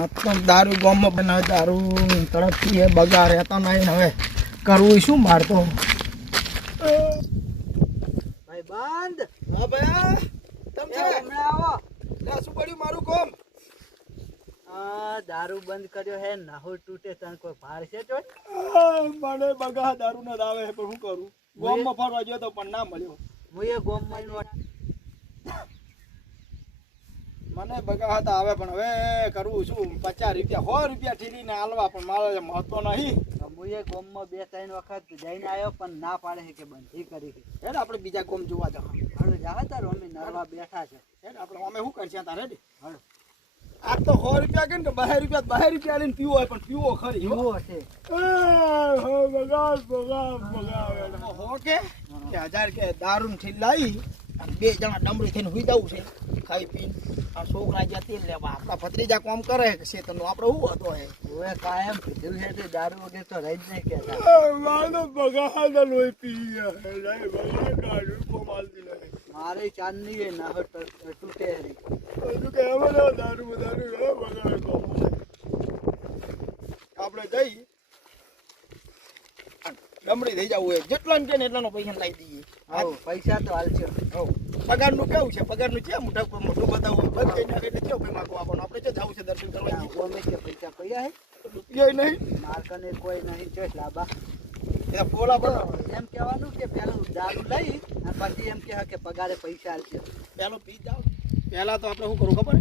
મતલબ દારૂ ગામમાં બનાવે દારૂ તરફથી એ બગા રહેતા નહીં હવે કરવું શું મારતો ભાઈ બંધ. હા ભયા તમ છે હમણાં આવો. લે શું પડ્યું મારું કોમ દારૂ બંધ કર્યો હે નાહો તૂટે તને કોઈ ભાર છે તો મને બગા દારૂ ના દાવે પણ શું કરું ગામમાં ફરવા ગયો તો પણ ના મળ્યો હું એ ગોમમાં મને બગા હતા આવે પણ હવે કરવું શું 50 રૂપિયા 100 રૂપિયા ઠીરીને હાલવા પણ મારે મહત્વ નહીં હું એ ગોમમાં 2-3 વખત જઈને આવ્યો પણ ના પાડે છે કે બંધી કરી છે. હેડ આપણે બીજા ગોમ જોવા જાવ હવે જાહે તાર અમે નરવા બેઠા છે. હેડ આપણે અમે શું કરશે તારે હેડ હળો આ તો 100 રૂપિયા કે 2 રૂપિયા લઈને પીવો હોય પણ પીવો ખરી હો એવો છે. હો કે 1000 કે દારૂ થી લાવી અને 2 જણા ડમરી થઈને હુઈ જવું છે ખાઈ પીને આ છોકરા જતી લેવા આપણા ભત્રીજા કામ કરે છે શેતરનો આપણે શું હતો હે હવે કાયમ કીધું છે કે દારૂ વગર તો રહી જ નહીં કહેતા. મારો બગા લોહી પી ગયા મારે ચાંદની એ નાહો તૂટે રે. આપણે જઈ ડમરી થઈ જવું હોય જેટલા ને એટલાનો પૈસા લાવી દઈએ આવો પૈસા તો હાલશે. પગાર નું કેવું છે પગાર નું છે મોટું બતાવું બંધ કરી નાખે એટલે કેવું ભાઈ માગવા આપણે જો જવું છે દર્શન કરવા અમે કે પૈસા કયા હે રૂપિયા નહીં માર્કને કોઈ નહીં ચોઈસ લાભા એ ફોલા પર એમ કહેવાનું કે પેલું દારૂ લઈ અને પછી એમ કે પગારે પૈસા હાલશે. પેલો પી જાવ પહેલા તો આપણે શું કરવું ખબર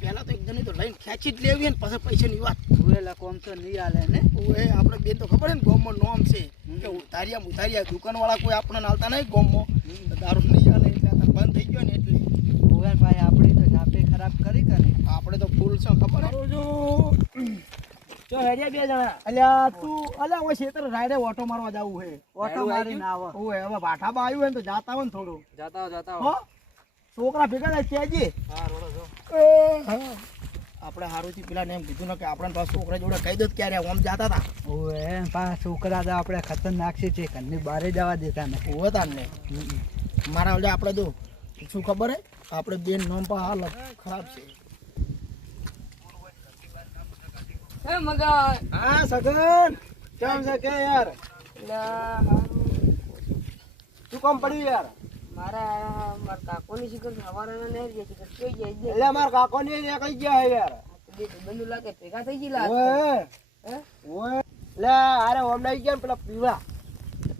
પહેલા તો એક જણી તો લઈને ખેંચી જ લેવી ને પછી પૈસાની વાત ઉવેલા કોમ તો નહીં હાલે ને. ઓએ આપણે બેન તો ખબર ને ગામમાં નોમ છે કે ઉધારિયા દુકાનવાળા કોઈ આપણને હાલતા નહીં ગામમાં દારૂ નહીં હાલે એટલે આ બંધ થઈ ગયો ને એટલે ઉવે ભાઈ આપણી તો જાપે ખરાબ કરી કરે. આપણે તો ફૂલ છે ખબર જો હેડ્યા 2 જણા અલ્યા તું અલ્યા ઓય ખેતર રાયડે ઓટો મારવા જાવું હે ઓટો મારીને આવો. ઓય હવે ભાઠાબા આવ્યું હોય ને તો જાતા હોય ને થોડું જાતા હો છોકરા ભેગા થાય કેજી હા રોડો જો આપણે હારુથી પેલા ને એમ કીધું ને કે આપણે પાસ છોકરા જોડે કહી દો ક્યારે આમ જાતા હતા ઓએ પા છોકરા તો આપણે ખતરનાક છે ઘરની બહાર જવા દેતા ને ઓવે તાને મારા ઓલે આપણે જો શું ખબર હે આપણે બેન નોમ પા હાલ ખરાબ છે હે મગન હા સગન કેમ છે કે યાર શું કામ પડ્યું યાર મારા કાકોની શિકર સવારે નહીં રહી શિકર કઈ જાય એટલે મારા કાકો ને કઈ ગયા હે યાર બંધુ લાગે ભેગા થઈ ગયેલા ઓય ઓય લે અરે ઓમ નહીં ગયા પેલા પીવા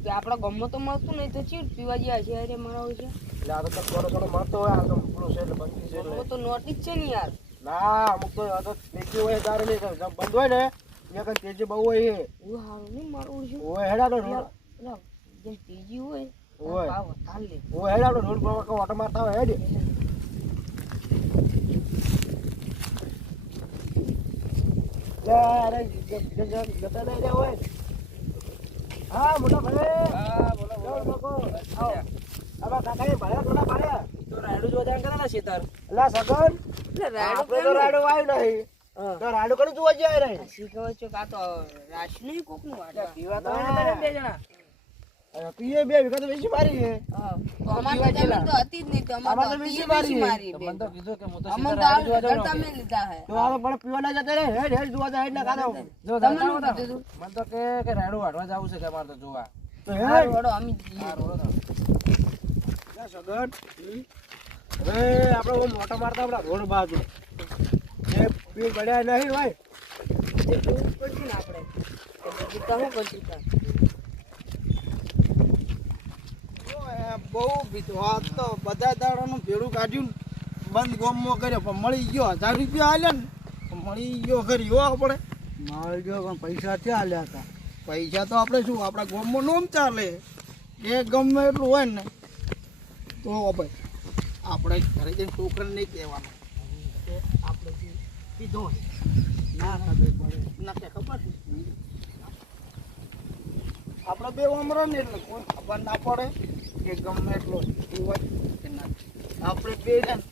કે આપણા ગામમાં તો મળતું નહીં તો ચીડ પીવા ગયા છે અરે મારા હોય છે એટલે આ તો થોડો મળતો હોય આ તો પેલું છે એટલે બંધ છે એટલે તો નોટિસ છે ને યાર ના અમુક તો આ તો તેજી હોય દારૂ નહીં બંધ હોય ને એ કઈ તેજી બહુ હોય છે એવું સારું નહીં મારું છે ઓય હેડા તો જેમ તેજી હોય ઓય ભાવ વધારે લે ઓય હેડા તો રોડ પર ઓટો મારતા હોય હેડે લે અરે જતા નહીં રે હોય હા મોટા ભાઈ હા બોલો લોકો આવો આવા કાકાએ ભાડા થોડા પાડ્યા તો રાડુ જોવા જાણ કરે ને શેતર એલા સગન રાડુ આપણે તો રાડો આવ્યો નહીં તો રાડો કરું જોવા જાય રે શીખવા છો કા તો રાશની કોક નું વાટ પીવા તો તમે 2 જણા પીએ 2 વીઘા તો બેસી મારી છે હા તો અમાર તો જમીન તો હતી જ નહીં તો અમાર તો બેસી મારી મારી મને તો કીધું કે હું તો અમન તો તમે લીધા હે તો આ પણ પીવા ના જતા રે હેડ હેડ જોવા જાય હેડ ના ખાધો જો તમે શું કીધું મને તો કે રાડું વાટવા જવું છે કે અમારે તો જોવા. તો હા હેડ રોડો અમે જઈએ લે સગન હવે આપણે ઓ મોટા મારતા આપડા રોડ બાજુ એ પી પડ્યા નહીં ભાઈ જે જોવું પડશે ને આપણે તો શું કરશું તાર બહુ બીજું આ તો બધા દાડાનું ભેડું કાઢ્યું બંધ ગોમમાં કર્યો પણ મળી ગયો 1000 રૂપિયા આલ્યા ને મળી ગયો ખરી હો આપણે મારી જો પણ પૈસા ક્યાં આલ્યા હતા. પૈસા તો આપણે શું આપણા ગોમમાં નોમ ચાલે એ ગમે એટલું હોય ને તો ભાઈ આપણે ઘરે જઈને છોકરાને નહીં કહેવાનું કે આપણે જે કીધો હોય ના ખબર પડે ના કે ખબર આપણે બે ઉમરો ને એટલે કોઈ ખબર ના પડે કે ગમે એટલો હોય કે ના આપણે બે છે ને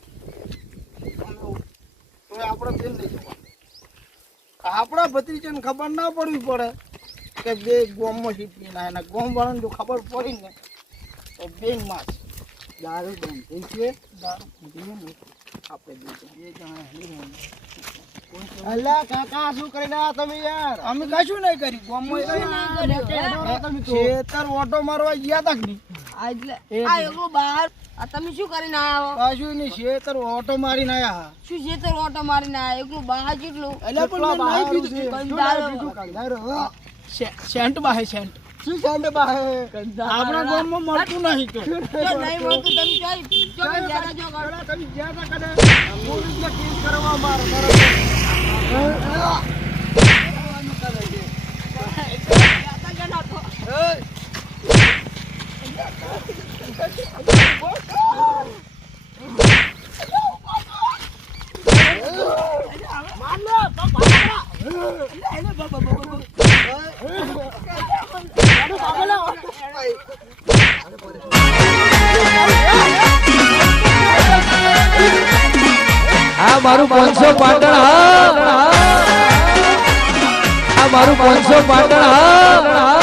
તો આપણે બેન લઈ જવાનું આપણા ભત્રીજાને ખબર ના પડવી પડે કે બે ગોમમાં શીખી ના એના ગોમ વાળાને જો ખબર પડી ને તો બેન માં દારૂ બંધ થઈ છે દારૂ પીએ ને આપણે બે જણા અલ્યા કાકા શું કરીને આયા તમે યાર? અમે કશું નહીં કરી ગામમાં ખેતર ઓટો મારવા ગયા તા કે નહીં? આ એટલે આ એકલું બહાર આ તમે શું કરીને આયા હો? કશું નહીં ખેતર ઓટો મારીને આયા. શું ખેતર ઓટો મારીને આયા એકલું બહાર જેટલું એટલે પણ મેં નહીં પીધું. કંટાળો. સેન્ટ બાહે સેન્ટ શું કાંડે બાહે? આપણા ગામમાં મળતું નહીં કે જો નહીં મળતું તમે જોઈ જ્યાદા જો કરો. તમે જ્યાં તા કને પોલીસને કેસ કરવા મારે જ્યાદા જણા તો. આ મારું 500 પાટણ હા આ મારું 500 પાટણ હા